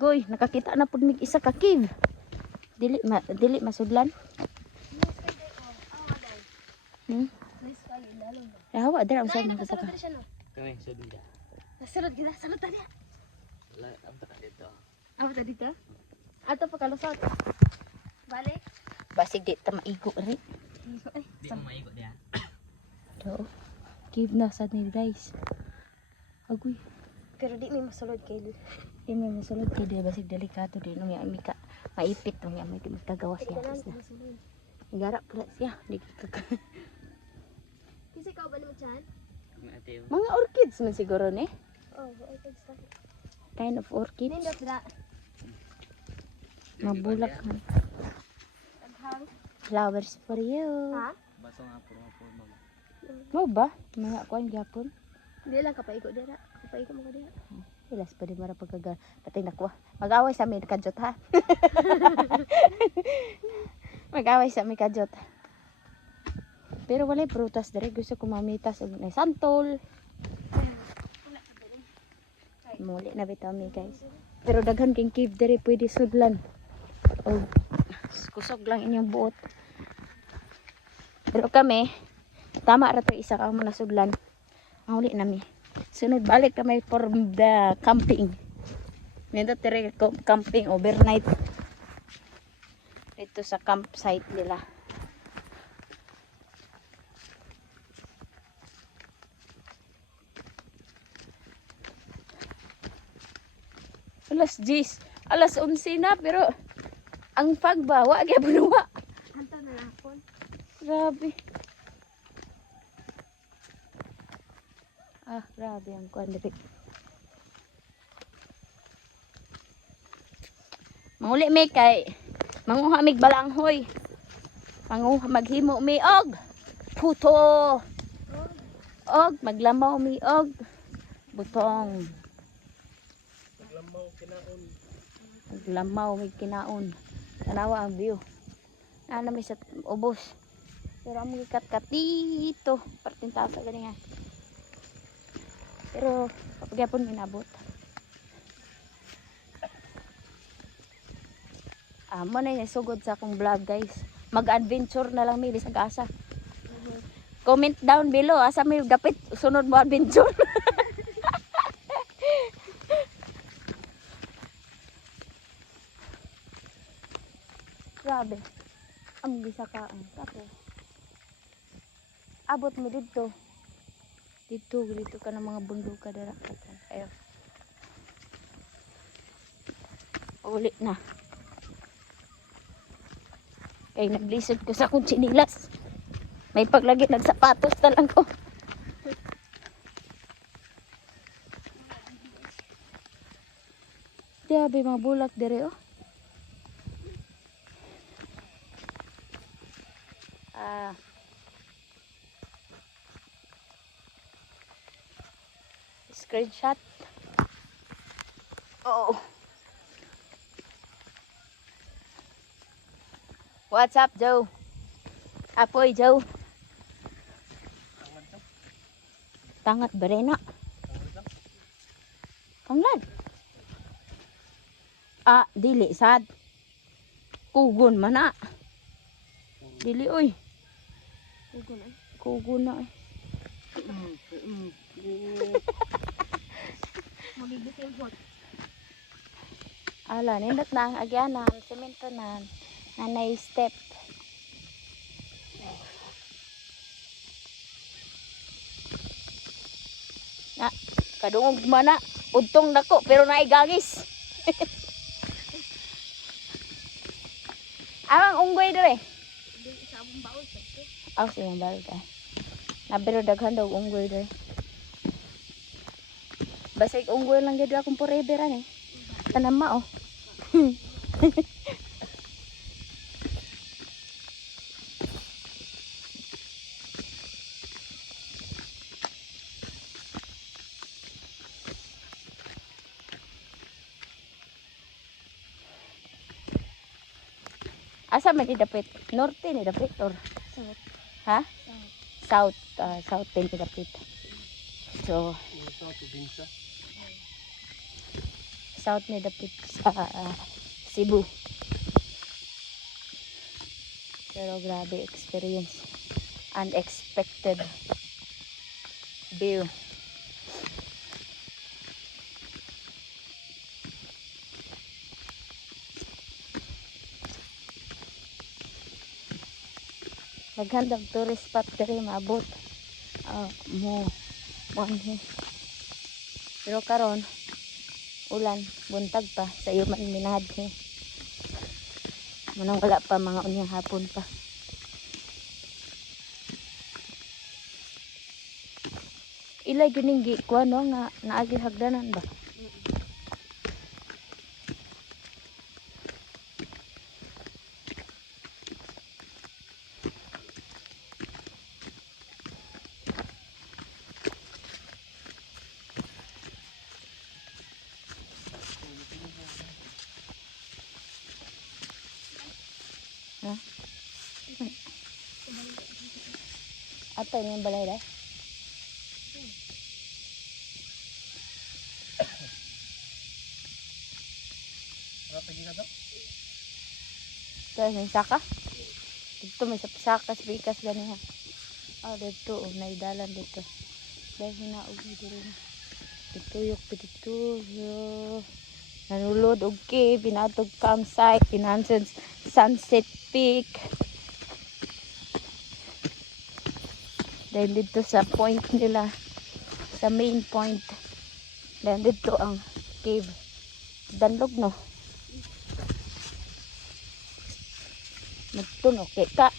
Agoy, nakakita na pud mig isa ka cave. Dili masudlan. Hawa dira usab man ka. Kami sudod dia. Nasunod kita, sunod tadi. Apa dito? Apa tadi ka? Ato pa kalusot. Balik. Basig di ta maigo ri. Di mo maigo dia. Do. Cave na sa ni guys. Agoy, Pero di may masulod kay Lil. di may masulod kay di basig delikato di no mi ka maipit no mi magkagawas Di niya. ka lang masulod. Garap pala siya, di ka. Kasi ikaw ba naman dyan? Mateo. Mga orchids man siguro ni. Oh, ay pagsa. Kind of orchid. Nindot na. Mabulak man. Taghang. Flowers for you. Ha? Baso nga puro mo. Mo ba? Mga kuan gyapon. Hindi lang kapaigo dira. Kapaigo mo ka dira. Ilas pa di mara pagkaga patay na ko. Mag-away sa mi kajot ha. Mag-away sa mi kajot. Pero walay prutas dere gusto ko mamitas og na santol. Muli na bitaw mi guys. Pero daghan king cave dere pwede sudlan. Og kusog lang inyong buot. Pero kami tama ra to isa ka mo nasudlan. Mahuli na mi. Sunod balik kami for the camping. Nito tere camping overnight. Dito sa campsite nila. Alas 10, alas 11 na pero ang pagbawa kaya bunuwa. Hanta na napon. Grabe. Ah, grabe ang kuan diri. Manguli mi kay manguha mig balanghoy. Manguha maghimo mi og puto. Og maglamaw mi og butong. Maglamaw mi kinaon. Tanawa ang view. Ana mi sa ubos. Pero ang gikat-kat dito, parting taas sa ganingan. Pero pagyapon minabot. Mo na yung sugod sa akong vlog guys. Mag-adventure na lang mi sa asa. Comment down below asa may dapit sunod mo adventure. Grabe. Ang gisakaan. Tapos abot mo dito. Dito ka ng mga bundok ka dara. Ayo. Uli na. Kay naglisod ko sa akong chinilas. May paglagi nagsapatos na lang ko. Diyabi mga bulak dire oh. Screenshot. Oh. What's up, Joe? Apoy, Joe. Tangat ba rin na? Tanglad. Ah, dili sad. Kugon man na. Dili oy. Ugon ay. Kugon na eh. Magigit yung hot. Ala, nindot na ang agyanan, semento na, nanay step. Na, kadungog man na, udtong dako, pero naigagis. Amang unggoy dere. Hindi sa abong baon. Aw, siyang balik ah. Nabiro daghan daw unggoy dere. Basig unggoy lang gid akong forever ani. Tanama oh. Asa man dapit? Norte ni dapit or South. ha? South, south din dapit. So, South ni dapit sa Cebu. Pero grabe experience. Unexpected view. Maghandang tourist spot diri maabot. Mo manhi. Pero karon ulan, buntag pa sa iyo man minadhi. Manang wala pa mga unyang hapon pa. Ila gining gi kuan no nga naagi hagdanan ba? Ha? Atay ni balay dai. Ano pa gina to? Kaya may saka. Dito may saka sa bikas gani ha. Dito naidalan dito. Dahil hinaog dito rin. Pituyok, pituyok. Nanulod og cave, pinatog campsite, pinansan sunset peak. Dahil dito sa point nila, sa main point. Dahil dito ang cave. Danlog no. Magtuno, okay ka.